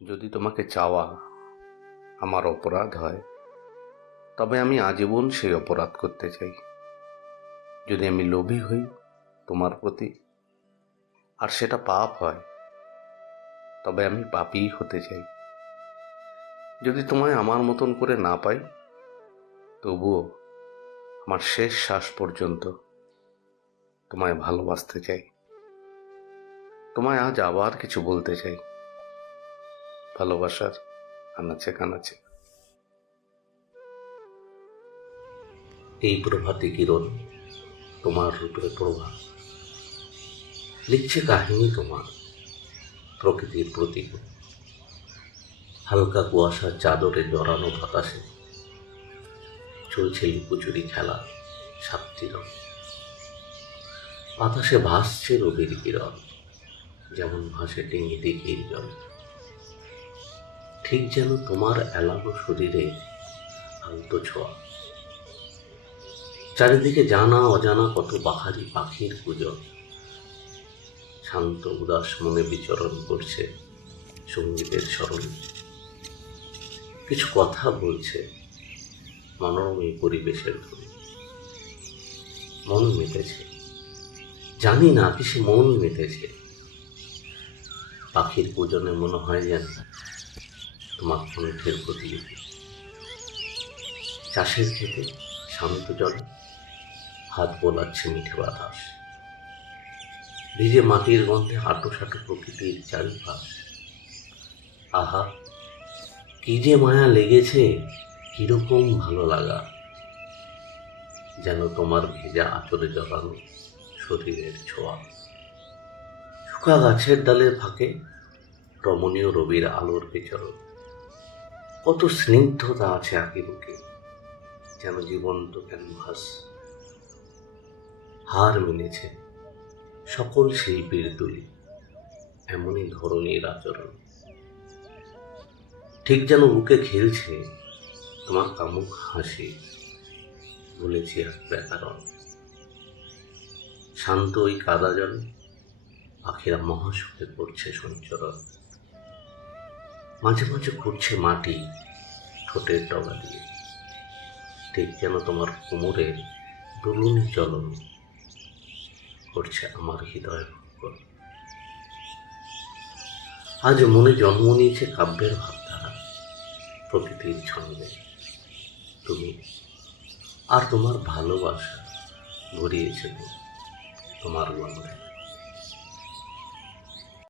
যদি তোমাকে চাওয়া আমার অপরাধ হয়, তবে আমি আজীবন সেই অপরাধ করতে চাই। যদি আমি লোভী হই তোমার প্রতি আর সেটা পাপ হয়, তবে আমি পাপীই হতে চাই। যদি তোমায় আমার মতন করে না পাই, তবুও আমার শেষ শ্বাস পর্যন্ত তোমায় ভালোবাসতে চাই। তোমায় আজ আবার কিছু বলতে চাই, ভালোবাসার আনাচে কানাচে। এই প্রভাতী কিরণ, তোমার রূপের প্রভা, লিখছে কাহিনী তোমার প্রকৃতির প্রতীক। হালকা কুয়াশার চাদরে জড়ানো বাতাসে চলছে লুকোচুরি খেলা, সাতটি রং। বাতাসে ভাসছে রবির কিরণ, যেমন ভাসে ডিঙি দিঘির জল। ঠিক যেন তোমার এলানো শরীরে আলতো ছোঁয়া। চারিদিকে জানা অজানা কত বাহারি পাখির পূজন। শান্ত উদাস মনে বিচরণ করছে সঙ্গীতের স্মরণে। কিছু কথা বলছে মনোরম এই পরিবেশের ধরে। মন মেতেছে, জানি না কিসে মন মেতেছে। পাখির পূজনে মনে হয় যেন তোমার কণ্ঠের প্রতিলিপি। চাষের ক্ষেতে শান্ত জলে হাত বোলাচ্ছে মিঠে বাতাস। ভিজে মাটির গন্ধে হাঁটু সাঁটু প্রকৃতির চারিপাশ। আহা, কি যে মায়া লেগেছে, কিরকম ভালো লাগা। যেন তোমার ভেজা আঁচলে জড়ানো শরীরের ছোঁয়া। শুকা গাছের ডালের ফাঁকে রমণীয় রবির আলোর বিচরণ। কত স্নিগ্ধতা আছে আঁকিবুকে, যেন জীবন্ত ক্যানভাস। হার মেনেছে সকল শিল্পীর তুলি, এমনই ধরনের আচরণ। ঠিক যেন বুকে খেলছে তোমার কামুক হাসি, বলেছি এক ব্যাকরণ। শান্ত ওই কাদা জলে পাখিরা মহাসুখে করছে সঞ্চরণ। মাঝে মাঝে ঘুরছে মাটি ঠোঁটের ডগা দিয়ে। ঠিক যেন তোমার কোমরের দুলুনি চলন করছে আমার হৃদয় ভঙ্গন। আজ মনে জন্ম নিয়েছে কাব্যের ভাবধারা, প্রকৃতির ছন্দে। তুমি আর তোমার ভালোবাসা ভরিয়েছে তোমার গন্ধে।